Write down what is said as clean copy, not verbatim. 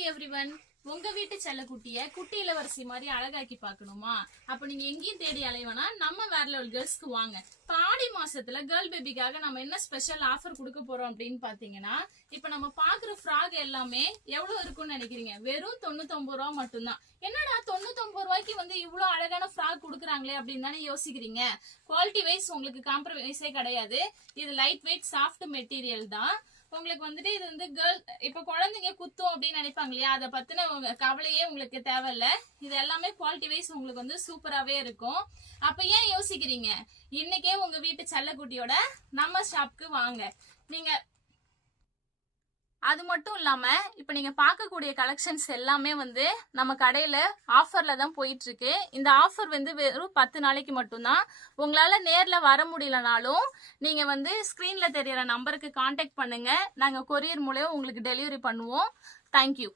Hi everyone. உங்க வீட்டு செல்லக்குட்டிய குட்டி இளவரசி மாதிரி அழகாக்கி பாக்கணுமா? அப்ப நீங்க எங்கேயும் தேடி அலைவனா நம்ம வேற லெவல் கேர்ள்ஸ்க்கு வாங்க. இப்ப ஆடி மாசத்துல கேர்ள் பேபிக்காக நம்ம என்ன ஸ்பெஷல் ஆஃபர் கொடுக்க போறோம் அப்படின்னு பாத்தீங்கன்னா, இப்ப நம்ம பாக்குற ஃப்ராக் எல்லாமே எவ்வளவு இருக்கும்னு நினைக்கிறீங்க? வெறும் 99 ரூபா மட்டும்தான். என்னடா 99 ரூபாய்க்கு வந்து இவ்வளவு அழகான ஃப்ராக் கொடுக்குறாங்களே அப்படின்னு தானே யோசிக்கிறீங்க. குவாலிட்டி வைஸ் உங்களுக்கு காம்ப்ரமைஸே கிடையாது. இது லைட் வெயிட் சாஃப்ட் மெட்டீரியல் தான். உங்களுக்கு வந்துட்டு இது வந்து கேர்ள் இப்ப குழந்தைங்க குத்தும் அப்படின்னு நினைப்பாங்க இல்லையா, அதை பத்தின கவலையே உங்களுக்கு தேவையில்ல. இது எல்லாமே குவாலிட்டி வைஸ் உங்களுக்கு வந்து சூப்பராகவே இருக்கும். அப்ப ஏன் யோசிக்கிறீங்க? இன்னைக்கே உங்க வீட்டு செல்லக்குட்டியோட நம்ம ஷாப்க்கு வாங்க. நீங்க அது மட்டும் இல்லாம இப்ப நீங்க பார்க்கக்கூடிய கலெக்ஷன்ஸ் எல்லாமே வந்து நம்ம கடையில ஆஃபர்ல தான் போயிட்டு இருக்கு. இந்த ஆஃபர் வந்து வெறும் 10 நாளைக்கு மட்டும்தான். உங்களால நேர்ல வர முடியலனாலும் நீங்க வந்து ஸ்கிரீன்ல தெரியற நம்பருக்கு கான்டாக்ட் பண்ணுங்க. நாங்க கொரியர் மூலம் உங்களுக்கு டெலிவரி பண்ணுவோம். தேங்க்யூ.